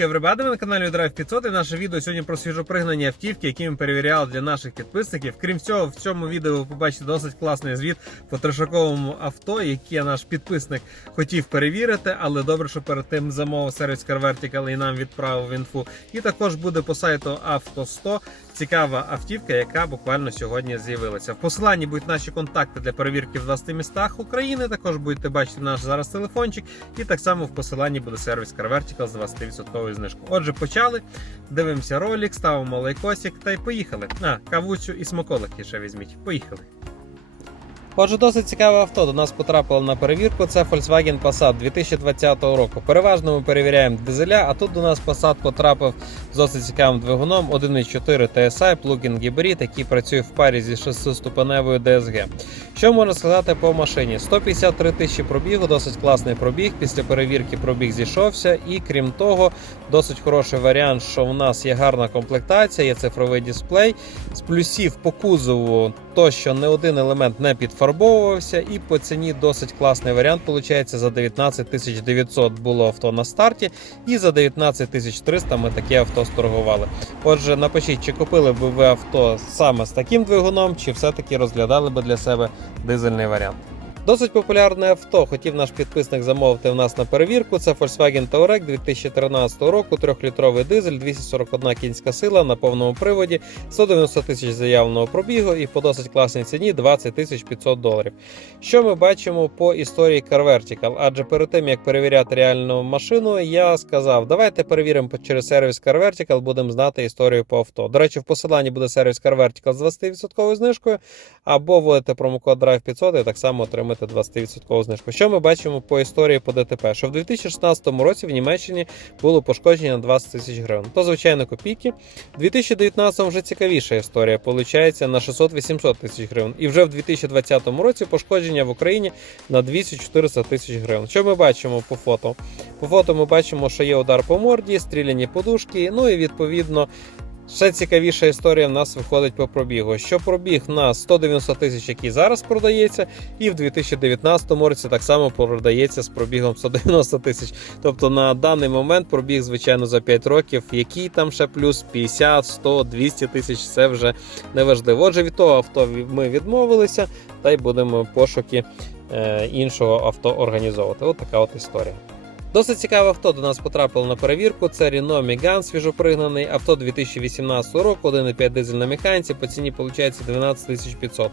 Привітики, everybody, ви на каналі Drive 500 і наше відео сьогодні про свіжопригнані автівки, які ми перевіряли для наших підписників. Крім цього, в цьому відео ви побачите досить класний звіт по трешаковому авто, яке наш підписник хотів перевірити, але добре, що перед тим замовив сервіс Car Vertical і нам відправив інфу. І також буде по сайту Авто 100 цікава автівка, яка буквально сьогодні з'явилася. В посиланні будуть наші контакти для перевірки в 20 містах України. Також будете бачити наш зараз телефончик, і так само в посиланні буде сервіс Car Vertical з 20% знижкою. Отже, почали. Дивимося ролик, ставимо лайкосик та й поїхали. А, кавуцю і смаколики ще візьміть. Поїхали. Отже, досить цікаве авто до нас потрапило на перевірку. Це Volkswagen Passat 2020 року. Переважно ми перевіряємо дизеля, а тут до нас Passat потрапив з досить цікавим двигуном 1.4 TSI плагін гібрид, який працює в парі зі 6-ступеневою DSG. Що можна сказати по машині? 153 тисячі пробігу, досить класний пробіг. Після перевірки пробіг зійшовся, і крім того, досить хороший варіант, що в нас є гарна комплектація, є цифровий дисплей. З плюсів по кузову, то що не один елемент не підфарбовувався, і по ціні досить класний варіант. Получається за 19 тисяч 900 було авто на старті, і за 19 тисяч 300 ми таке авто сторгували. Отже, напишіть, чи купили б ви авто саме з таким двигуном, чи все-таки розглядали би для себе дизельний варіант. Досить популярне авто. Хотів наш підписник замовити в нас на перевірку. Це Volkswagen Touareg 2013 року, 3-літровий дизель, 241 кінська сила на повному приводі, 190 тисяч заявленого пробігу і по досить класній ціні 20 тисяч 500 доларів. Що ми бачимо по історії Car Vertical? Адже перед тим як перевіряти реальну машину, я сказав, давайте перевіримо через сервіс Car Vertical, будемо знати історію по авто. До речі, в посиланні буде сервіс Car Vertical з 20% знижкою, або вводите промокод Drive 500 і так само отримаєте 20% знижку. Що ми бачимо по історії по ДТП? Що в 2016 році в Німеччині було пошкодження на 20 тисяч гривень. То звичайно копійки. В 2019 вже цікавіша історія. Получається на 600-800 тисяч гривень. І вже в 2020 році пошкодження в Україні на 200-400 тисяч гривень. Що ми бачимо по фото? По фото ми бачимо, що є удар по морді, стріляні подушки. Ну і відповідно. Ще цікавіша історія в нас виходить по пробігу. Що пробіг на 190 тисяч, який зараз продається, і в 2019 році так само продається з пробігом 190 тисяч. Тобто на даний момент пробіг, звичайно, за 5 років, який там ще плюс 50, 100, 200 тисяч, це вже не важливо. Отже, від того авто ми відмовилися, та й будемо пошуки е, іншого авто організовувати. От така от історія. Досить цікаве авто до нас потрапило на перевірку. Це Renault Megane свіжопригнаний. Авто 2018 року, 1,5 дизель на механіці, по ціні виходить 12 500.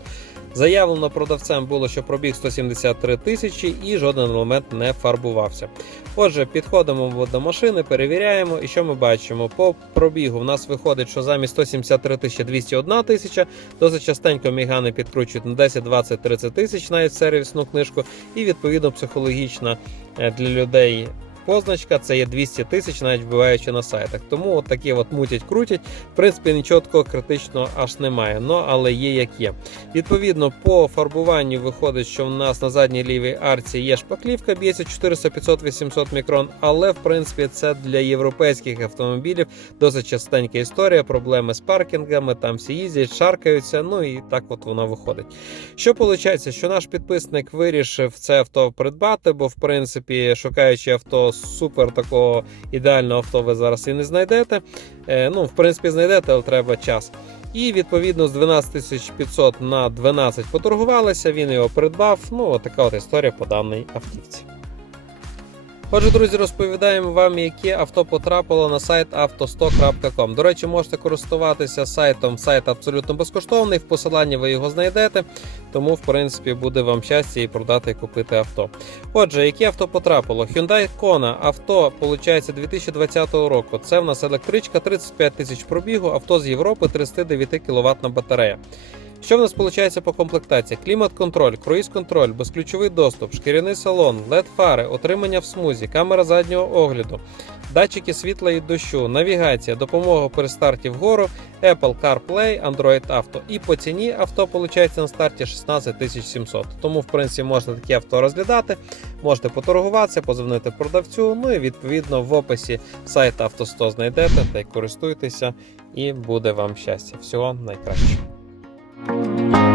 Заявлено продавцем було, що пробіг 173 тисячі і жоден елемент не фарбувався. Отже, підходимо до машини, перевіряємо, і що ми бачимо? По пробігу в нас виходить, що замість 173 тисячі 201 тисяча, досить частенько мігани підкручують на 10, 20, 30 тисяч навіть сервісну книжку, і відповідно психологічна е, для людей. Позначка це є 200 тисяч, навіть вбиваючи на сайтах. Тому от такі от мутять, крутять. В принципі, нічого такого критичного аж немає. Ну але є як є. Відповідно, по фарбуванню виходить, що в нас на задній лівій арці є шпаклівка, б'ється 400, 500, 800 мікрон. Але в принципі це для європейських автомобілів досить частенька історія. Проблеми з паркінгами, там всі їздять, шаркаються. Ну і так от вона виходить. Що виходить, що наш підписник вирішив це авто придбати, бо в принципі, шукаючи авто супер такого ідеального авто, ви зараз і не знайдете. Е, ну, в принципі, знайдете, але треба час. І відповідно з 12500 на 12 поторгувалися, він його придбав. Ну, така от історія по даній автівці. Отже, друзі, розповідаємо вам, яке авто потрапило на сайт auto100.com. До речі, можете користуватися сайтом. Сайт абсолютно безкоштовний. В посиланні ви його знайдете, тому, в принципі, буде вам щастя і продати і купити авто. Отже, яке авто потрапило? Hyundai Kona. Авто, виходить, 2020 року. Це в нас електричка, 35 тисяч пробігу, авто з Європи, 39 кВт батарея. Що в нас виходить по комплектації? Клімат-контроль, круїз-контроль, безключовий доступ, шкіряний салон, led фари отримання в смузі, камера заднього огляду, датчики світла і дощу, навігація, допомога при старті вгору, Apple CarPlay, Android Auto. І по ціні авто виходить на старті 16 700. Тому, в принципі, можна такі авто розглядати, можете поторгуватися, позвонити продавцю. Ну і відповідно в описі сайт Авто 100 знайдете та й користуйтеся, і буде вам щастя. Всього найкращого. Thank you.